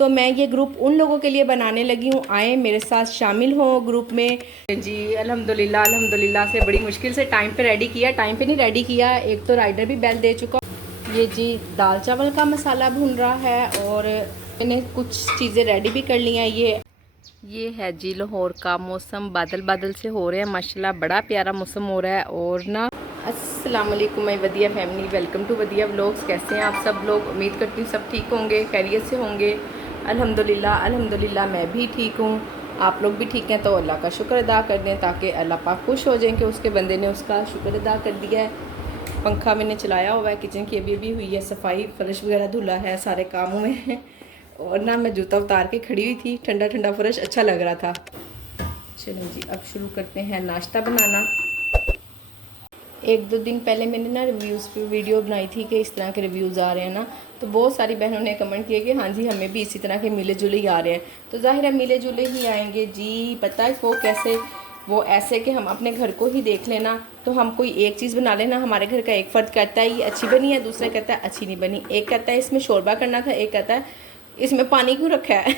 तो मैं ये ग्रुप उन लोगों के लिए बनाने लगी हूँ, आए मेरे साथ शामिल हो ग्रुप में जी। अल्हम्दुलिल्लाह अल्हम्दुलिल्लाह से बड़ी मुश्किल से टाइम पे रेडी किया, टाइम पे नहीं रेडी किया, एक तो राइडर भी बेल दे चुका। ये जी दाल चावल का मसाला भून रहा है और मैंने कुछ चीज़ें रेडी भी कर ली हैं। ये है जी लाहौर का मौसम, बादल बादल से हो रहे हैं माशाल्लाह, बड़ा प्यारा मौसम हो रहा है। और ना अस्सलाम वालेकुम my Vadiya family, welcome to Vadiya vlogs. कैसे हैं आप सब लोग? उम्मीद करती हूँ सब ठीक होंगे, खैरियत से होंगे। अल्हम्दुलिल्लाह अल्हम्दुलिल्लाह मैं भी ठीक हूँ, आप लोग भी ठीक हैं तो अल्लाह का शुक्र अदा कर दें ताकि अल्लाह पाक खुश हो जाएं कि उसके बंदे ने उसका शुक्र अदा कर दिया है। पंखा मैंने चलाया हुआ है, किचन की अभी हुई है सफाई, फर्श वगैरह धुला है, सारे कामों में है। और ना मैं जूता उतार के खड़ी हुई थी, ठंडा ठंडा फर्श अच्छा लग रहा था। चलो जी अब शुरू करते हैं नाश्ता बनाना। एक दो दिन पहले मैंने ना रिव्यूज़ पे वीडियो बनाई थी कि इस तरह के रिव्यूज़ आ रहे हैं ना, तो बहुत सारी बहनों ने कमेंट किए कि हाँ जी हमें भी इसी तरह के मिले जुले ही आ रहे हैं। तो ज़ाहिर है मिले जुले ही आएंगे जी। पता है वो कैसे? वो ऐसे कि हम अपने घर को ही देख लेना, तो हम कोई एक चीज़ बना लेना, हमारे घर का एक फ़र्द कहता है ये अच्छी बनी है, दूसरा कहता है अच्छी नहीं बनी, एक कहता है इसमें शोरबा करना था, एक कहता है इसमें पानी क्यों रखा है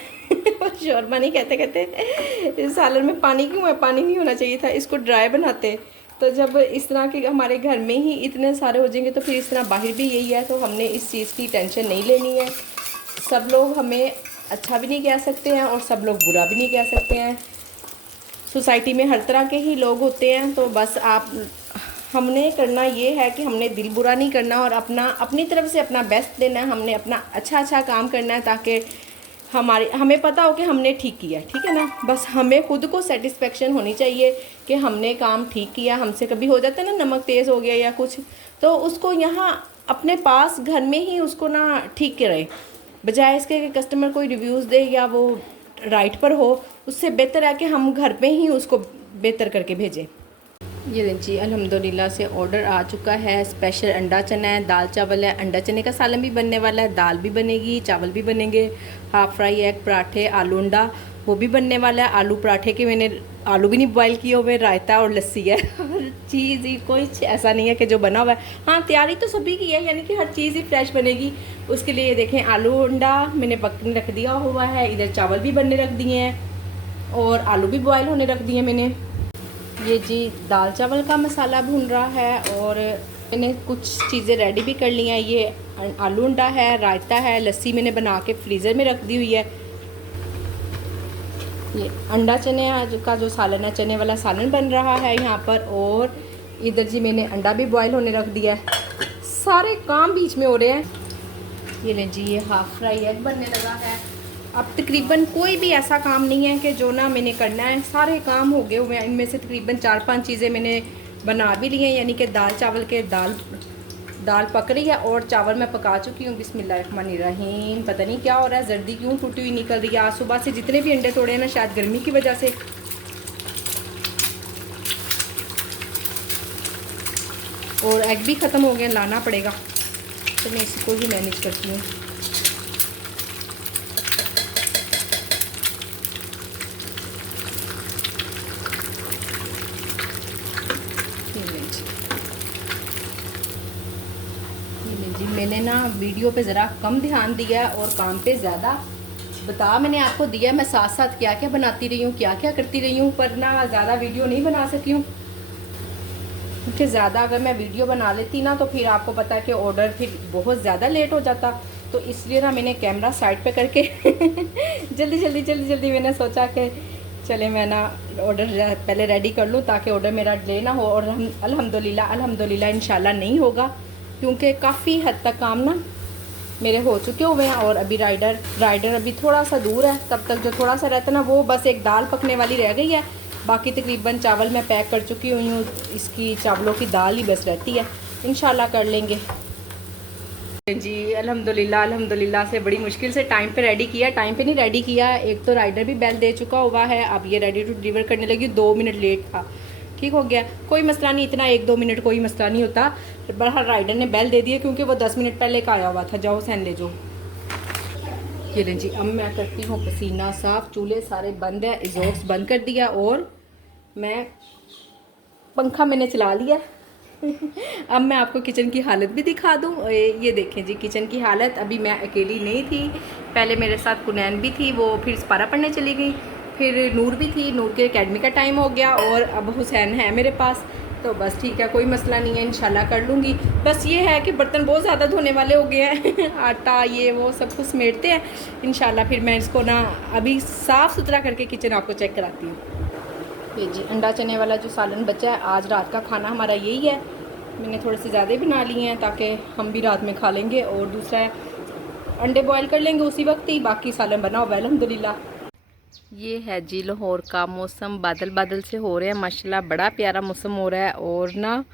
शोरबा नहीं कहते, कहते इस सालन में पानी क्यों है, पानी नहीं होना चाहिए था, इसको ड्राई बनाते। तो जब इस तरह के हमारे घर में ही इतने सारे हो जाएंगे तो फिर इस तरह बाहर भी यही है। तो हमने इस चीज़ की टेंशन नहीं लेनी है। सब लोग हमें अच्छा भी नहीं कह सकते हैं और सब लोग बुरा भी नहीं कह सकते हैं। सोसाइटी में हर तरह के ही लोग होते हैं, तो बस हमने करना ये है कि हमने दिल बुरा नहीं करना और अपनी तरफ से अपना बेस्ट देना है। हमने अपना अच्छा काम करना है ताकि हमें पता हो कि हमने ठीक किया, ठीक है ना। बस हमें खुद को सेटिस्फेक्शन होनी चाहिए कि हमने काम ठीक किया। हमसे कभी हो जाता है ना नमक तेज़ हो गया या कुछ, तो उसको यहाँ अपने पास घर में ही उसको ना ठीक करें, बजाय इसके कि कस्टमर कोई रिव्यूज़ दे या वो राइट पर हो। उससे बेहतर है कि हम घर पे ही उसको बेहतर करके भेजें। ये जी अल्हम्दुलिल्लाह से ऑर्डर आ चुका है। स्पेशल अंडा चना है, दाल चावल है, अंडा चने का सालन भी बनने वाला है, दाल भी बनेगी, चावल भी बनेंगे, हाफ़ फ्राई एग पराठे, आलू अंडा वो भी बनने वाला है। आलू पराठे के मैंने आलू भी नहीं बॉयल किए हुए, रायता और लस्सी है हर चीज़ ही, कोई ऐसा नहीं है कि जो बना हुआ है। हाँ तैयारी तो सभी की है, यानी कि हर चीज़ ही फ्रेश बनेगी। उसके लिए देखें आलू अंडा मैंने पकने रख दिया हुआ है, इधर चावल भी बनने रख दिए हैं और आलू भी बॉयल होने रख दिए मैंने। ये जी दाल चावल का मसाला भून रहा है और मैंने कुछ चीज़ें रेडी भी कर ली हैं। ये आलू अंडा है, रायता है, लस्सी मैंने बना के फ्रीज़र में रख दी हुई है। ये अंडा चने का जो सालन है, चने वाला सालन बन रहा है यहाँ पर। और इधर जी मैंने अंडा भी बॉयल होने रख दिया है। सारे काम बीच में हो रहे हैं। ये ले जी ये हाफ़ फ्राई एग बनने लगा है। अब तकरीबन कोई भी ऐसा काम नहीं है कि जो ना मैंने करना है, सारे काम हो गए हुए हैं। इनमें से तकरीबन 4-5 चीज़ें मैंने बना भी ली हैं, यानी कि दाल चावल के दाल पक रही है और चावल मैं पका चुकी हूँ। बिस्मिल्लाहिर्रहमानिर्रहीम। पता नहीं क्या हो रहा है, जर्दी क्यों टूटी हुई निकल रही है। आज सुबह से जितने भी अंडे तोड़े हैं ना, शायद गर्मी की वजह से, और एग भी ख़त्म हो गए, लाना पड़ेगा। तो मैं इसको ही मैनेज करती हूँ। जी मैंने ना वीडियो पे ज़रा कम ध्यान दिया और काम पे ज़्यादा बता मैंने आपको दिया। मैं साथ साथ क्या क्या बनाती रही हूँ, क्या क्या करती रही हूँ, पर ना ज़्यादा वीडियो नहीं बना सकी हूँ क्योंकि ज़्यादा अगर मैं वीडियो बना लेती ना तो फिर आपको पता है कि ऑर्डर फिर बहुत ज़्यादा लेट हो जाता। तो इसलिए ना मैंने कैमरा साइड पे करके जल्दी मैंने सोचा कि चले मैं ना ऑर्डर पहले रेडी कर लूँ ताकि ऑर्डर मेरा डिले ना हो। और हम अल्हम्दुलिल्लाह इंशाल्लाह नहीं होगा क्योंकि काफ़ी हद तक काम ना मेरे हो चुके हुए हैं। और अभी राइडर अभी थोड़ा सा दूर है, तब तक जो थोड़ा सा रहता ना वो बस एक दाल पकने वाली रह गई है। बाकी तकरीबन चावल मैं पैक कर चुकी हुई हूँ, इसकी चावलों की दाल ही बस रहती है, इंशाल्लाह कर लेंगे जी। अल्हम्दुलिल्लाह से बड़ी मुश्किल से टाइम पे रेडी किया, टाइम पे नहीं रेडी किया। एक तो राइडर भी बेल दे चुका हुआ है, अब ये रेडी टू डिलीवर करने लगी। 2 मिनट लेट था, ठीक हो गया, कोई मसला नहीं, इतना 1-2 मिनट कोई मसला नहीं होता। बहरहाल राइडर ने बेल दे दिया क्योंकि वो 10 मिनट पहले का आया हुआ था। जाओ सैन ले जाओ। ये लें जी अब मैं करती हूँ पसीना साफ। चूल्हे सारे बंद है, एग्जॉस्ट बंद कर दिया और मैं पंखा मैंने चला लिया अब मैं आपको किचन की हालत भी दिखा दूँ। ये देखें जी किचन की हालत। अभी मैं अकेली नहीं थी, पहले मेरे साथ कुनैन भी थी, वो फिर सपारा पढ़ने चली गई, फिर नूर भी थी, नूर के एकेडमी का टाइम हो गया, और अब हुसैन है मेरे पास। तो बस ठीक है, कोई मसला नहीं है, इंशाल्लाह कर लूँगी। बस ये है कि बर्तन बहुत ज़्यादा धोने वाले हो गए हैं आटा ये वो सब कुछ समेटते हैं। इंशाल्लाह फिर मैं इसको ना अभी साफ़ सुथरा करके किचन आपको चेक कराती हूँ। ये जी अंडा चने वाला जो सालन बचा है, आज रात का खाना हमारा यही है। मैंने थोड़े से ज़्यादा बना लिए हैं ताकि हम भी रात में खा लेंगे, और दूसरा है अंडे बॉयल कर लेंगे उसी वक्त ही, बाकी सालन बना हुआ है अल्हम्दुलिल्लाह। ये है जी लाहौर का मौसम, बादल बादल से हो रहे हैं माशाल्लाह, बड़ा प्यारा मौसम हो रहा है। और ना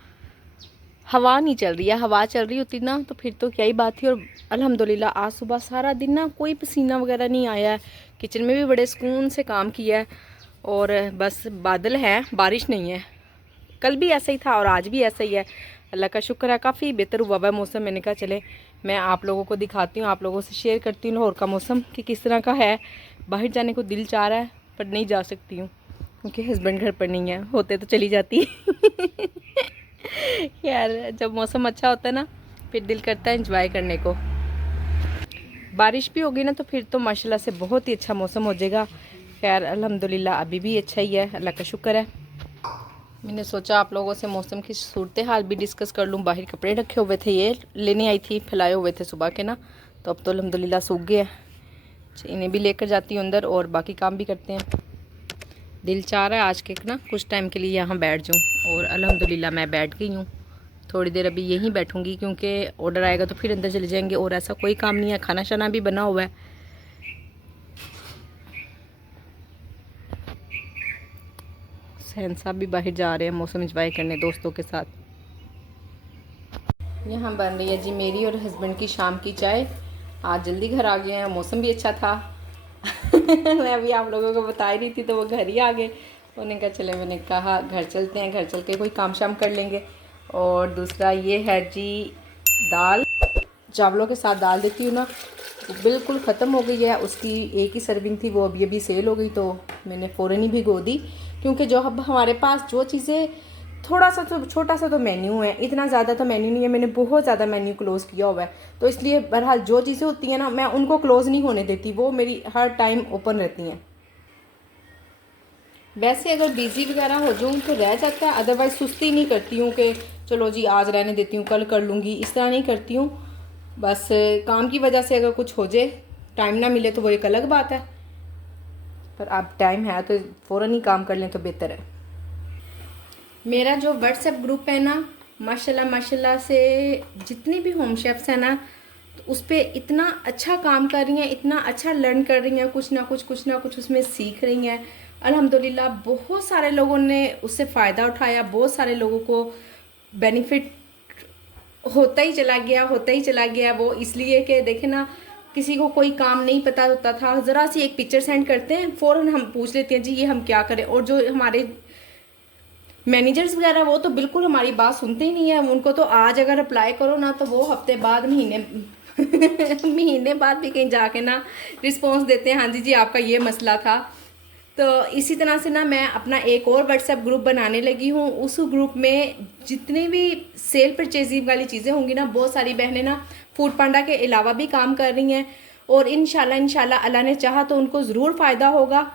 हवा नहीं चल रही है, हवा चल रही होती ना तो फिर तो क्या ही बात थी। और अल्हम्दुलिल्लाह आज सुबह सारा दिन ना कोई पसीना वगैरह नहीं आया है, किचन में भी बड़े सुकून से काम किया है। और बस बादल है, बारिश नहीं है। कल भी ऐसा ही था और आज भी ऐसा ही है, अल्लाह का शुक्र है, काफ़ी बेहतर हुआ हुआ मौसम। मैंने कहा चले मैं आप लोगों को दिखाती हूँ, आप लोगों से शेयर करती हूँ लाहौर का मौसम कि किस तरह का है। बाहर जाने को दिल चाह रहा है पर नहीं जा सकती हूँ क्योंकि हस्बैंड घर पर नहीं है, होते तो चली जाती यार जब मौसम अच्छा होता है ना फिर दिल करता है एंजॉय करने को। बारिश भी होगी ना तो फिर तो माशाल्लाह से बहुत ही अच्छा मौसम हो जाएगा। खैर अल्हम्दुलिल्लाह अभी भी अच्छा ही है, अल्लाह का शुक्र है। मैंने सोचा आप लोगों से मौसम की सूरत हाल भी डिस्कस कर लूँ। बाहर कपड़े रखे हुए थे, ये लेने आई थी, फैलाए हुए थे सुबह के ना, तो अब तो अल्हम्दुलिल्लाह सूख गए हैं। इन्हें भी लेकर जाती हूँ अंदर और बाकी काम भी करते हैं। दिल चाह रहा है आज के ना कुछ टाइम के लिए यहाँ बैठ जाऊँ, और अल्हम्दुलिल्लाह मैं बैठ गई हूँ। थोड़ी देर अभी यहीं बैठूँगी क्योंकि ऑर्डर आएगा तो फिर अंदर चले जाएंगे, और ऐसा कोई काम नहीं है, खाना शाना भी बना हुआ है। सहन साहब भी बाहर जा रहे हैं मौसम एंजॉय करने दोस्तों के साथ। यहाँ बन रही है जी मेरी और हस्बैंड की शाम की चाय। आज जल्दी घर आ गए हैं, मौसम भी अच्छा था मैं अभी आप लोगों को बता ही रही थी तो वो घर ही आ गए। उन्होंने कहा चले, मैंने कहा घर चलते हैं, घर चल के कोई काम शाम कर लेंगे। और दूसरा ये है जी दाल, चावलों के साथ दाल देती हूँ ना, बिल्कुल ख़त्म हो गई है, उसकी एक ही सर्विंग थी, वो अभी अभी सेल हो गई तो मैंने फ़ौरन ही भिगो दी। क्योंकि जो अब हमारे पास जो चीज़ें थोड़ा सा तो छोटा सा तो मेन्यू है, इतना ज़्यादा तो मेन्यू नहीं है, मैंने बहुत ज़्यादा मेन्यू क्लोज़ किया हुआ है, तो इसलिए बहरहाल जो चीज़ें होती हैं ना मैं उनको क्लोज़ नहीं होने देती, वो मेरी हर टाइम ओपन रहती हैं। वैसे अगर बिज़ी वगैरह हो जाऊँ तो रह जाता है, अदरवाइज़ सुस्ती नहीं करती हूँ कि चलो जी आज रहने देती हूँ कल कर लूँगी, इस तरह नहीं करती हूँ। बस काम की वजह से अगर कुछ हो जाए, टाइम ना मिले तो वो एक अलग बात है, पर अब टाइम है तो फ़ौरन ही काम कर लें तो बेहतर है। मेरा जो व्हाट्सएप ग्रुप है ना माशाल्लाह माशाल्लाह से जितनी भी होम शेफ्स हैं ना तो उस पर इतना अच्छा काम कर रही हैं, इतना अच्छा लर्न कर रही हैं, कुछ ना कुछ उसमें सीख रही हैं अल्हम्दुलिल्लाह। बहुत सारे लोगों ने उससे फ़ायदा उठाया, बहुत सारे लोगों को बेनिफिट होता ही चला गया। वो इसलिए कि देखे ना किसी को कोई काम नहीं पता होता था, ज़रा सी एक पिक्चर सेंड करते हैं फ़ौरन हम पूछ लेते हैं जी ये हम क्या करें। और जो हमारे मैनेजर्स वगैरह वो तो बिल्कुल हमारी बात सुनते ही नहीं है, उनको तो आज अगर अप्लाई करो ना तो वो हफ्ते बाद महीने बाद भी कहीं जाके ना रिस्पॉन्स देते हैं, हाँ जी आपका ये मसला था। तो इसी तरह से ना मैं अपना एक और व्हाट्सएप ग्रुप बनाने लगी हूँ। उस ग्रुप में जितनी भी सेल परचेजिंग वाली चीज़ें होंगी ना, बहुत सारी बहनें ना फूड पांडा के अलावा भी काम कर रही हैं, और इंशाल्लाह अल्लाह ने चाहा तो उनको ज़रूर फ़ायदा होगा।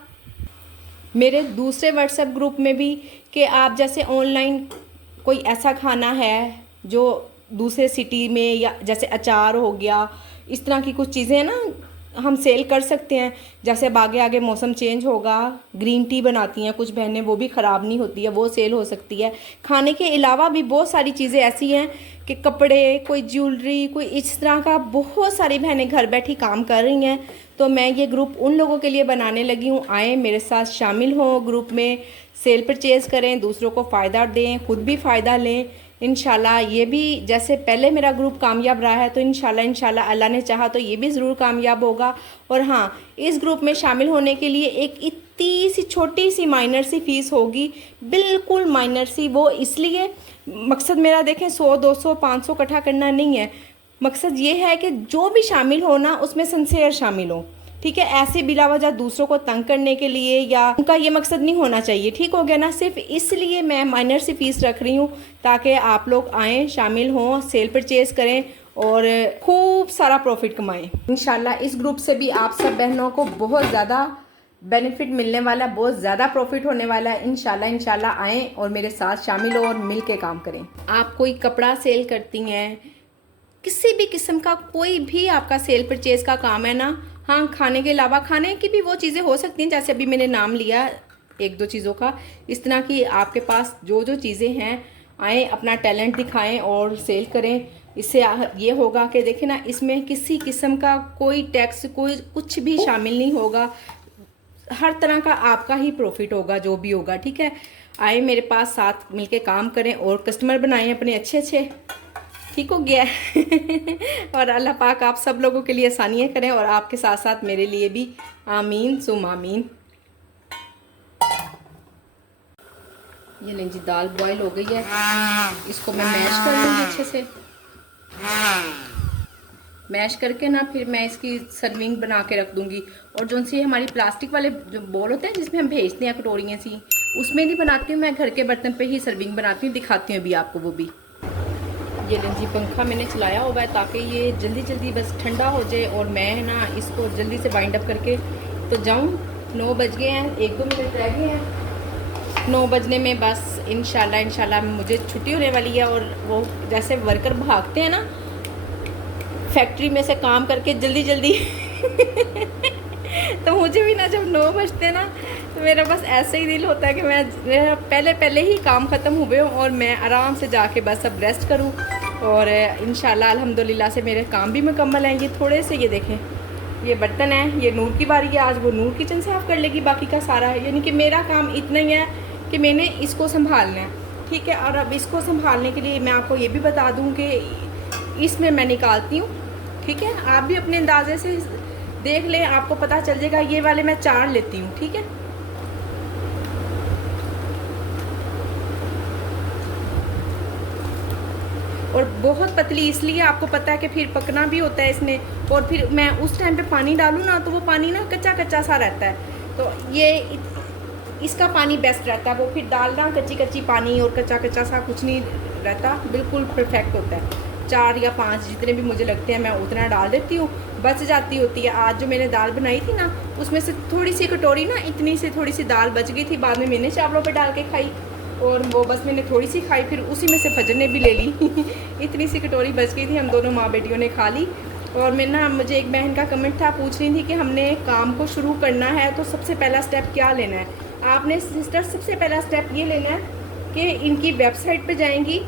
मेरे दूसरे व्हाट्सएप ग्रुप में भी कि आप जैसे ऑनलाइन कोई ऐसा खाना है जो दूसरे सिटी में, या जैसे अचार हो गया, इस तरह की कुछ चीज़ें हैं ना हम सेल कर सकते हैं। जैसे अब आगे आगे मौसम चेंज होगा, ग्रीन टी बनाती हैं कुछ बहनें, वो भी ख़राब नहीं होती है, वो सेल हो सकती है। खाने के अलावा भी बहुत सारी चीज़ें ऐसी हैं कि कपड़े, कोई ज्वेलरी, कोई इस तरह का बहुत सारी बहनें घर बैठी काम कर रही हैं। तो मैं ये ग्रुप उन लोगों के लिए बनाने लगी हूँ, आएँ मेरे साथ शामिल हों, ग्रुप में सेल परचेज़ करें, दूसरों को फ़ायदा दें, खुद भी फ़ायदा लें। इंशाल्लाह ये भी जैसे पहले मेरा ग्रुप कामयाब रहा है तो इंशाल्लाह अल्लाह ने चाहा तो ये भी ज़रूर कामयाब होगा। और हाँ, इस ग्रुप में शामिल होने के लिए एक इतनी सी छोटी सी माइनर सी फ़ीस होगी, बिल्कुल माइनर सी। वो इसलिए मकसद मेरा देखें 100 200 500 इकट्ठा करना नहीं है, मकसद ये है कि जो भी शामिल हो ना उसमें सिंसियर शामिल हो। ठीक है। ऐसे बिला वजह दूसरों को तंग करने के लिए या उनका ये मकसद नहीं होना चाहिए, ठीक हो गया ना। सिर्फ इसलिए मैं माइनर सी फीस रख रही हूँ ताकि आप लोग आएँ, शामिल हों, सेल परचेज करें और खूब सारा प्रॉफिट कमाएं। इंशाल्लाह इस ग्रुप से भी आप सब बहनों को बहुत ज़्यादा बेनिफिट मिलने वाला, बहुत ज़्यादा प्रॉफिट होने वाला है। इंशाल्लाह आएँ और मेरे साथ शामिल हो और मिल के काम करें। आप कोई कपड़ा सेल करती हैं, किसी भी किस्म का कोई भी आपका सेल परचेज का काम है ना, हाँ खाने के अलावा, खाने की भी वो चीज़ें हो सकती हैं जैसे अभी मैंने नाम लिया एक दो चीज़ों का, इस तरह की आपके पास जो जो चीज़ें हैं, आएँ अपना टैलेंट दिखाएं और सेल करें। इससे ये होगा कि देखें ना, इसमें किसी किस्म का कोई टैक्स, कोई कुछ भी शामिल नहीं होगा, हर तरह का आपका ही प्रॉफिट होगा जो भी होगा, ठीक है। आए मेरे पास, साथ मिलके काम करें और कस्टमर बनाएं अपने अच्छे अच्छे, ठीक हो गया। और अल्लाह पाक आप सब लोगों के लिए आसानियाँ करें और आपके साथ साथ मेरे लिए भी, आमीन सुम आमीन। ये लें जी, दाल बॉईल हो गई है, इसको मैं मैश कर लूँगी अच्छे से। मैश करके ना फिर मैं इसकी सर्विंग बना के रख दूँगी। और जो सी हमारी प्लास्टिक वाले जो बोल होते हैं जिसमें हम भेजते हैं कटोरियाँ सी, उसमें नहीं बनाती हूँ मैं, घर के बर्तन पे ही सर्विंग बनाती हूँ। दिखाती हूँ अभी आपको वो भी। ये लें जी, पंखा मैंने चलाया हुआ है ताकि ये जल्दी जल्दी बस ठंडा हो जाए और मैं ना इसको जल्दी से वाइंड अप करके तो जाऊँ। 9 बज गए हैं, 1-2 मिनट रह गए हैं 9 बजने में। बस इंशाल्लाह मुझे छुट्टी होने वाली है। और वो जैसे वर्कर भागते हैं ना फैक्ट्री में से काम करके जल्दी जल्दी तो मुझे भी ना जब 9 बजते हैं ना तो मेरा बस ऐसे ही दिल होता है कि मैं पहले ही काम ख़त्म हुए और मैं आराम से जाके बस अब रेस्ट करूं। और इंशाल्लाह अल्हम्दुलिल्लाह से मेरे काम भी मुकम्मल हैं। ये थोड़े से, ये देखें, ये बर्तन है, ये नूर की बारी है, आज वो नूर किचन साफ़ कर लेगी, बाकी का सारा है। यानी कि मेरा काम इतना ही है कि मैंने इसको संभालना है, ठीक है। और अब इसको संभालने के लिए मैं आपको ये भी बता दूँ कि इसमें मैं निकालती हूँ, ठीक है। आप भी अपने अंदाजे से देख लें, आपको पता चल जाएगा। ये वाले मैं 4 लेती हूँ, ठीक है। और बहुत पतली इसलिए, आपको पता है कि फिर पकना भी होता है इसने, और फिर मैं उस टाइम पे पानी डालूँ ना तो वो पानी ना कच्चा कच्चा सा रहता है। तो ये इसका पानी बेस्ट रहता है। वो फिर डालना कच्ची कच्ची पानी और कच्चा कच्चा सा कुछ नहीं रहता, बिल्कुल परफेक्ट होता है। 4 या 5 जितने भी मुझे लगते हैं मैं उतना डाल देती हूँ, बच जाती होती है। आज जो मैंने दाल बनाई थी ना उसमें से थोड़ी सी कटोरी ना, इतनी से थोड़ी सी दाल बच गई थी, बाद में मैंने चावलों पे डाल के खाई और वो बस मैंने थोड़ी सी खाई, फिर उसी में से फजर ने भी ले ली। इतनी सी कटोरी बच गई थी, हम दोनों माँ बेटियों ने खा ली। और मैं ना, मुझे एक बहन का कमेंट था, पूछ रही थी कि हमने काम को शुरू करना है तो सबसे पहला स्टेप क्या लेना है। आपने सिस्टर सबसे पहला स्टेप ये लेना है कि इनकी वेबसाइट पे जाएंगी,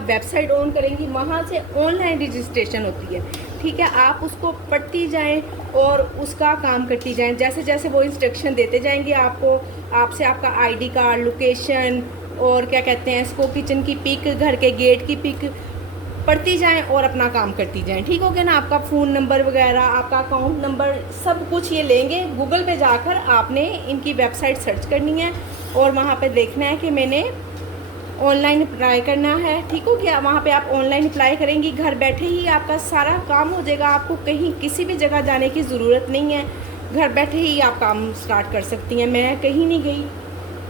वेबसाइट ऑन करेंगी, वहाँ से ऑनलाइन रजिस्ट्रेशन होती है, ठीक है। आप उसको पढ़ती जाएं और उसका काम करती जाएं। जैसे जैसे वो इंस्ट्रक्शन देते जाएंगे आपको, आपसे आपका आईडी कार्ड, लोकेशन और क्या कहते हैं इसको, किचन की पिक, घर के गेट की पिक पढ़ती जाएं और अपना काम करती जाएं, ठीक हो गया ना। आपका फ़ोन नंबर वगैरह, आपका अकाउंट नंबर, सब कुछ ये लेंगे। गूगल पे जाकर आपने इनकी वेबसाइट सर्च करनी है और वहाँ पे देखना है कि मैंने ऑनलाइन अप्लाई करना है, ठीक हो गया। वहाँ पे आप ऑनलाइन अप्लाई करेंगी, घर बैठे ही आपका सारा काम हो जाएगा। आपको कहीं किसी भी जगह जाने की ज़रूरत नहीं है, घर बैठे ही आप काम स्टार्ट कर सकती हैं। मैं कहीं नहीं गई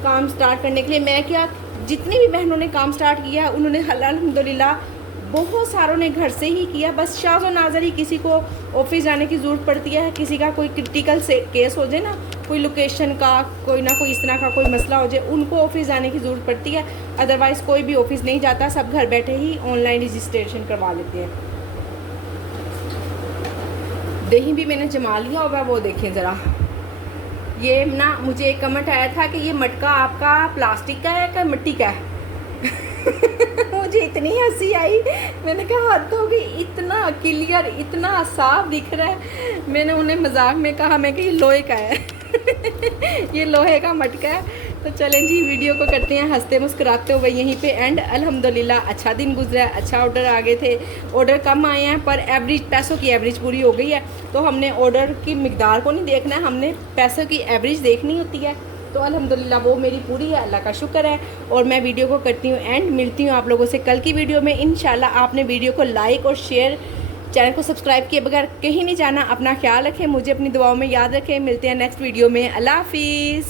काम स्टार्ट करने के लिए। मैं क्या, जितनी भी बहनों ने काम स्टार्ट किया उन्होंने अल्हम्दुलिल्लाह बहुत सारों ने घर से ही किया। बस शाज़ व नाज़र ही किसी को ऑफिस जाने की ज़रूरत पड़ती है, किसी का कोई क्रिटिकल से केस हो जाए ना, कोई लोकेशन का, कोई ना कोई इस तरह का कोई मसला हो जाए, उनको ऑफिस जाने की ज़रूरत पड़ती है। अदरवाइज़ कोई भी ऑफिस नहीं जाता, सब घर बैठे ही ऑनलाइन रजिस्ट्रेशन करवा लेते हैं। दही भी मैंने जमा लिया होगा, वो देखें ज़रा। ये ना मुझे एक कमेंट आया था कि ये मटका आपका प्लास्टिक का है क्या मिट्टी का है। मुझे इतनी हंसी आई, मैंने कहा हद हो गई, इतना क्लियर, इतना साफ दिख रहा है। मैंने उन्हें मजाक में कहा, मैं कि ये लोहे का है। ये लोहे का मटका है। तो चलें जी, वीडियो को करते हैं हंसते मुस्कुराते हुए यहीं पे एंड। अल्हम्दुलिल्लाह अच्छा दिन गुजरा है, अच्छा ऑर्डर आ गए थे। ऑर्डर कम आए हैं पर एवरेज, पैसों की एवरेज पूरी हो गई है। तो हमने ऑर्डर की मिकदार को नहीं देखना है, हमने पैसों की एवरेज देखनी होती है। तो अल्हम्दुलिल्लाह वो मेरी पूरी है, अल्लाह का शुक्र है। और मैं वीडियो को करती हूँ एंड, मिलती हूँ आप लोगों से कल की वीडियो में इंशाल्लाह। आपने वीडियो को लाइक और शेयर चैनल को सब्सक्राइब किए बगैर कहीं नहीं जाना। अपना ख्याल रखें, मुझे अपनी दुआओं में याद रखें। मिलते हैं नेक्स्ट वीडियो में। अल्लाह हाफिज़।